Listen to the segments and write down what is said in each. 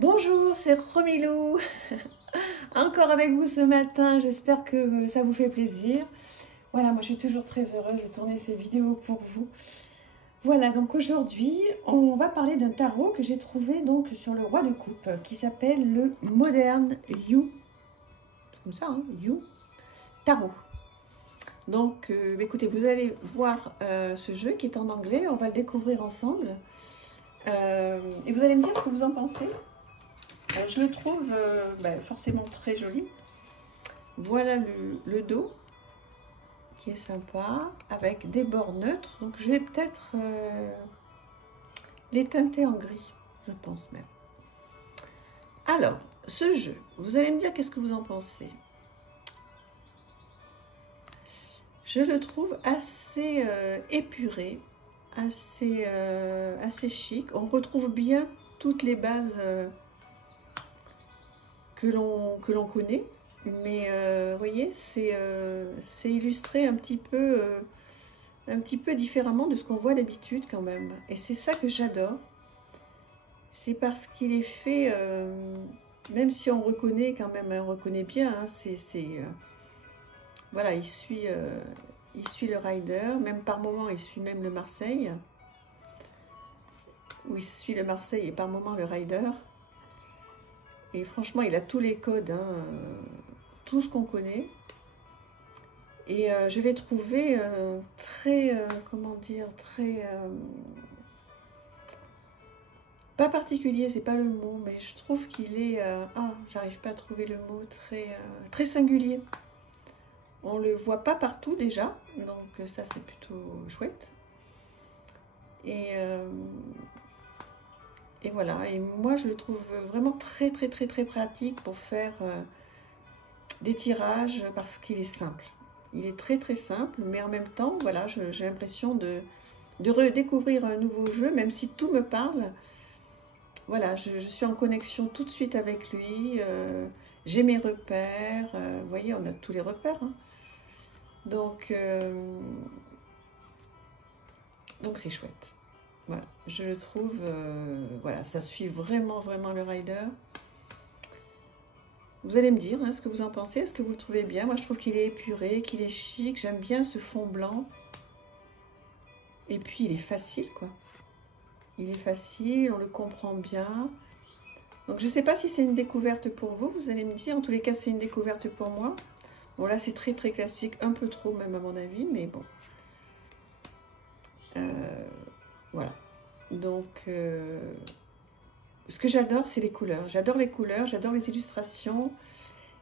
Bonjour, c'est Romilou. Encore avec vous ce matin, j'espère que ça vous fait plaisir. Voilà, moi je suis toujours très heureuse de tourner ces vidéos pour vous. Voilà, donc aujourd'hui, on va parler d'un tarot que j'ai trouvé donc sur le roi de coupe, qui s'appelle le Modern You. C'est comme ça, hein, You Tarot. Donc, écoutez, vous allez voir ce jeu qui est en anglais, on va le découvrir ensemble. Et vous allez me dire ce que vous en pensez. Je le trouve forcément très joli. Voilà le dos qui est sympa avec des bords neutres. Donc je vais peut-être les teinter en gris, je pense même. Alors, ce jeu, vous allez me dire qu'est-ce que vous en pensez. Je le trouve assez épuré, assez chic. On retrouve bien toutes les bases que l'on connaît, mais vous voyez, c'est illustré un petit peu différemment de ce qu'on voit d'habitude quand même. Et c'est ça que j'adore. C'est parce qu'il est fait, même si on reconnaît quand même, on reconnaît bien, hein, voilà, il suit le rider, même par moment il suit même le Marseille, ou il suit le Marseille et par moment le rider. Et franchement, il a tous les codes, hein, tout ce qu'on connaît. Et je l'ai trouvé très, comment dire, très... pas particulier, c'est pas le mot, mais je trouve qu'il est... j'arrive pas à trouver le mot, très singulier. On le voit pas partout déjà, donc ça c'est plutôt chouette. Et voilà, et moi je le trouve vraiment très pratique pour faire des tirages parce qu'il est simple. Il est très simple, mais en même temps, voilà, j'ai l'impression de redécouvrir un nouveau jeu, même si tout me parle. Voilà, je suis en connexion tout de suite avec lui. J'ai mes repères. Vous voyez, on a tous les repères. Hein. Donc c'est chouette. Voilà, je le trouve, voilà, ça suit vraiment le rider. Vous allez me dire hein, ce que vous en pensez, est-ce que vous le trouvez bien? Moi je trouve qu'il est épuré, qu'il est chic, j'aime bien ce fond blanc. Et puis il est facile quoi. Il est facile, on le comprend bien. Donc je ne sais pas si c'est une découverte pour vous, vous allez me dire. En tous les cas c'est une découverte pour moi. Bon là c'est très classique, un peu trop même à mon avis, mais bon. Voilà. Donc ce que j'adore c'est les couleurs. J'adore les couleurs, j'adore les illustrations.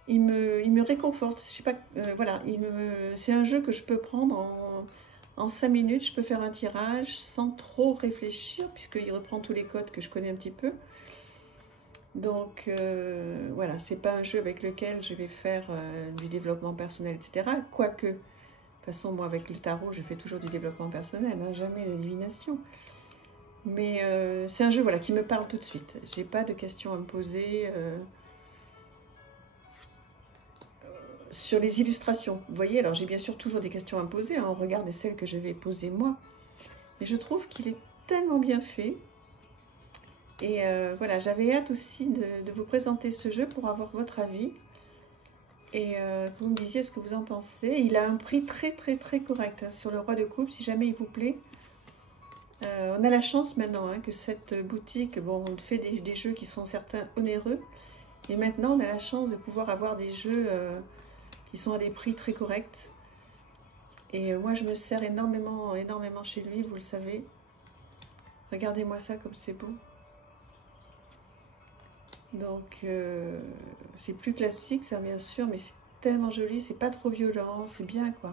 Il me réconforte. Je sais pas, voilà, c'est un jeu que je peux prendre en 5 minutes. Je peux faire un tirage sans trop réfléchir, puisqu'il reprend tous les codes que je connais un petit peu. Donc, voilà, c'est pas un jeu avec lequel je vais faire du développement personnel, etc. Quoique, de toute façon, moi, avec le tarot, je fais toujours du développement personnel, hein, jamais de divination. Mais c'est un jeu, voilà, qui me parle tout de suite. J'ai pas de questions à me poser. Sur les illustrations, vous voyez, alors j'ai bien sûr toujours des questions à me poser, hein, on regarde celles que je vais poser moi, mais je trouve qu'il est tellement bien fait, et voilà, j'avais hâte aussi de vous présenter ce jeu pour avoir votre avis, et que vous me disiez ce que vous en pensez. Il a un prix très correct hein, sur le roi de coupe, si jamais il vous plaît. On a la chance maintenant hein, que cette boutique, bon, on fait des jeux qui sont certains onéreux, et maintenant on a la chance de pouvoir avoir des jeux qui sont à des prix très corrects. Et moi, je me sers énormément chez lui, vous le savez. Regardez-moi ça comme c'est beau. Donc, c'est plus classique, ça, bien sûr, mais c'est tellement joli, c'est pas trop violent, c'est bien, quoi.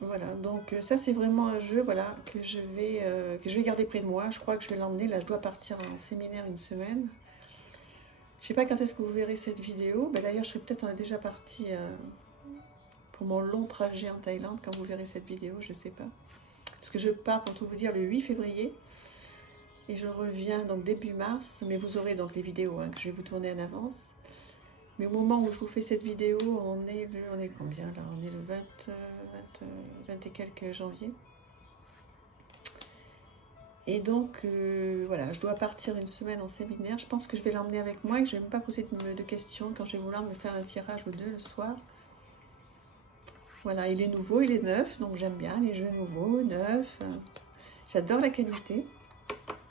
Voilà, donc ça, c'est vraiment un jeu, voilà, que je vais garder près de moi. Je crois que je vais l'emmener, là, je dois partir en séminaire une semaine. Je sais pas quand est-ce que vous verrez cette vidéo. Ben, d'ailleurs, je serai peut-être déjà partie pour mon long trajet en Thaïlande quand vous verrez cette vidéo, je sais pas. Parce que je pars, pour tout vous dire, le 8 février. Et je reviens donc début mars. Mais vous aurez donc les vidéos hein, que je vais vous tourner en avance. Mais au moment où je vous fais cette vidéo, on est combien là? On est le 20 et quelques janvier. Et donc, voilà, je dois partir une semaine en séminaire. Je pense que je vais l'emmener avec moi et que je ne vais même pas poser de questions quand je vais vouloir me faire un tirage ou deux le soir. Voilà, il est nouveau, il est neuf, donc j'aime bien les jeux nouveaux, neufs. J'adore la qualité.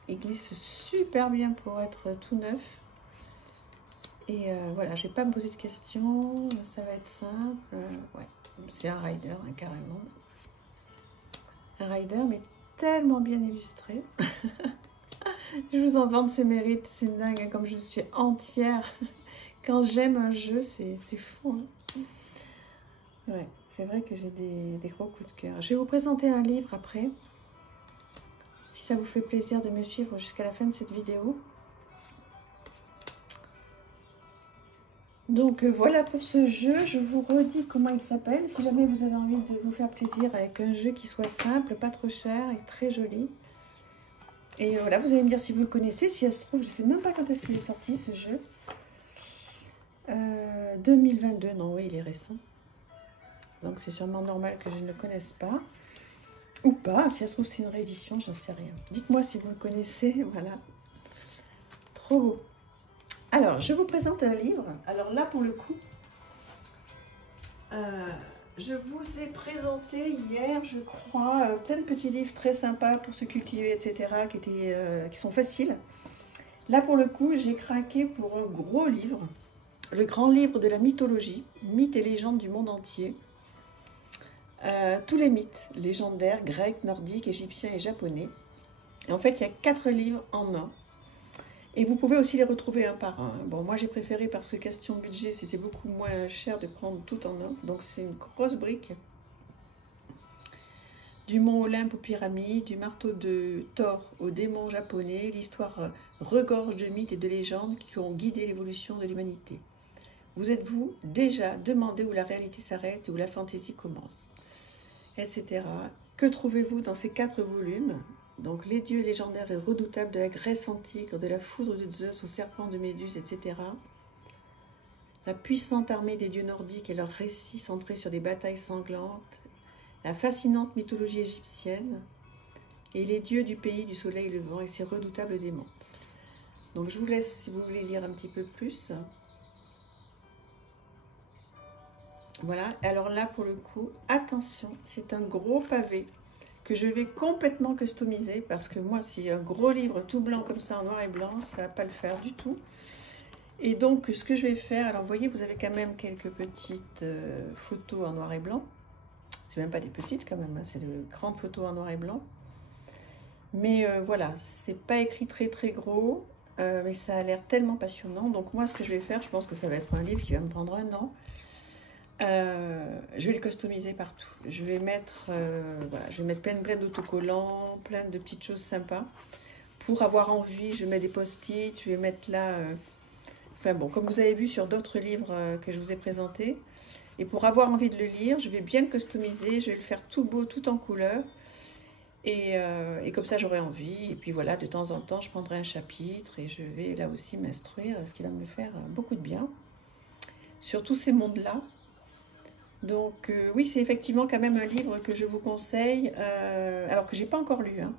Il glisse super bien pour être tout neuf. Et voilà, je ne vais pas me poser de questions, ça va être simple. Ouais, c'est un rider, hein, carrément. Un rider, mais tellement bien illustré. Je vous en vante ses mérites, c'est dingue, hein, comme je suis entière. Quand j'aime un jeu, c'est fou. Hein. Ouais, c'est vrai que j'ai des gros coups de cœur. Je vais vous présenter un livre après, si ça vous fait plaisir de me suivre jusqu'à la fin de cette vidéo. Donc voilà pour ce jeu, je vous redis comment il s'appelle. Si jamais vous avez envie de vous faire plaisir avec un jeu qui soit simple, pas trop cher et très joli. Et voilà, vous allez me dire si vous le connaissez. Si ça se trouve, je ne sais même pas quand est-ce qu'il est sorti ce jeu. 2022, non, oui, il est récent. Donc c'est sûrement normal que je ne le connaisse pas. Ou pas, si ça se trouve c'est une réédition, j'en sais rien. Dites-moi si vous le connaissez, voilà. Trop beau. Alors, je vous présente un livre. Alors là, pour le coup, je vous ai présenté hier, je crois, plein de petits livres très sympas pour se cultiver, etc., qui sont faciles. Là, pour le coup, j'ai craqué pour un gros livre, le grand livre de la mythologie, mythes et légendes du monde entier. Tous les mythes légendaires, grecs, nordiques, égyptiens et japonais. Et en fait, il y a 4 livres en un. Et vous pouvez aussi les retrouver un par un. Bon, moi j'ai préféré parce que question budget, c'était beaucoup moins cher de prendre tout en un. Donc c'est une grosse brique. Du mont Olympe aux pyramides, du marteau de Thor aux démons japonais, l'histoire regorge de mythes et de légendes qui ont guidé l'évolution de l'humanité. Vous êtes-vous déjà demandé où la réalité s'arrête et où la fantaisie commence, etc. Que trouvez-vous dans ces 4 volumes? Donc les dieux légendaires et redoutables de la Grèce antique, de la foudre de Zeus au serpent de Méduse, etc. La puissante armée des dieux nordiques et leurs récits centrés sur des batailles sanglantes. La fascinante mythologie égyptienne. Et les dieux du pays du soleil levant et ses redoutables démons. Donc je vous laisse si vous voulez lire un petit peu plus. Voilà, alors là pour le coup, attention, c'est un gros pavé que je vais complètement customiser parce que moi, si un gros livre tout blanc comme ça en noir et blanc, ça ne va pas le faire du tout. Et donc, ce que je vais faire, alors vous voyez, vous avez quand même quelques petites photos en noir et blanc. C'est même pas des petites quand même, hein, c'est de grandes photos en noir et blanc. Mais voilà, c'est pas écrit très très gros, mais ça a l'air tellement passionnant. Donc moi, ce que je vais faire, je pense que ça va être un livre qui va me prendre un an. Je vais le customiser partout. Je vais mettre, voilà, je vais mettre plein d'autocollants, plein de petites choses sympas. Pour avoir envie, je mets des post-it, je vais mettre là, enfin bon, comme vous avez vu sur d'autres livres que je vous ai présentés. Et pour avoir envie de le lire, je vais bien le customiser, je vais le faire tout beau, tout en couleur. Et comme ça, j'aurai envie. Et puis voilà, de temps en temps, je prendrai un chapitre et je vais là aussi m'instruire, ce qui va me faire beaucoup de bien. Sur tous ces mondes-là. Donc oui, c'est effectivement quand même un livre que je vous conseille, alors que je n'ai pas encore lu, hein,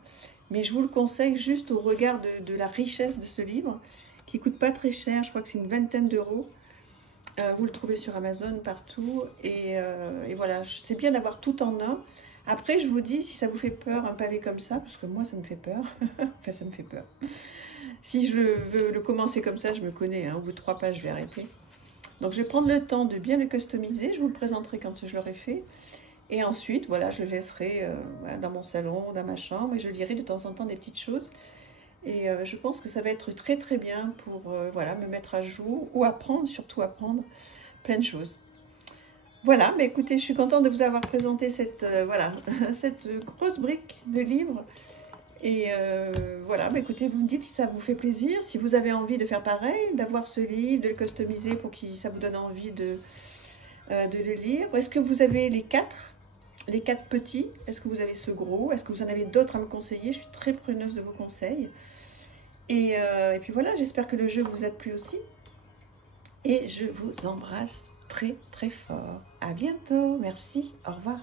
mais je vous le conseille juste au regard de la richesse de ce livre, qui ne coûte pas très cher, je crois que c'est une vingtaine d'euros. Vous le trouvez sur Amazon partout, et voilà, c'est bien d'avoir tout en un. Après, je vous dis, si ça vous fait peur, un pavé comme ça, parce que moi ça me fait peur, enfin ça me fait peur. Si je veux le commencer comme ça, je me connais, hein, au bout de 3 pages, je vais arrêter. Donc je vais prendre le temps de bien le customiser, je vous le présenterai quand je l'aurai fait. Et ensuite, voilà, je le laisserai dans mon salon, dans ma chambre, et je lirai de temps en temps des petites choses. Et je pense que ça va être très très bien pour voilà, me mettre à jour, ou apprendre, surtout apprendre plein de choses. Voilà, mais écoutez, je suis contente de vous avoir présenté cette, voilà, cette grosse brique de livres. Et voilà, bah écoutez, vous me dites si ça vous fait plaisir, si vous avez envie de faire pareil, d'avoir ce livre, de le customiser pour que ça vous donne envie de le lire. Est-ce que vous avez les 4 petits? Est-ce que vous avez ce gros? Est-ce que vous en avez d'autres à me conseiller? Je suis très preneuse de vos conseils. Et puis voilà, j'espère que le jeu vous a plu aussi. Et je vous embrasse très très fort. À bientôt, merci, au revoir.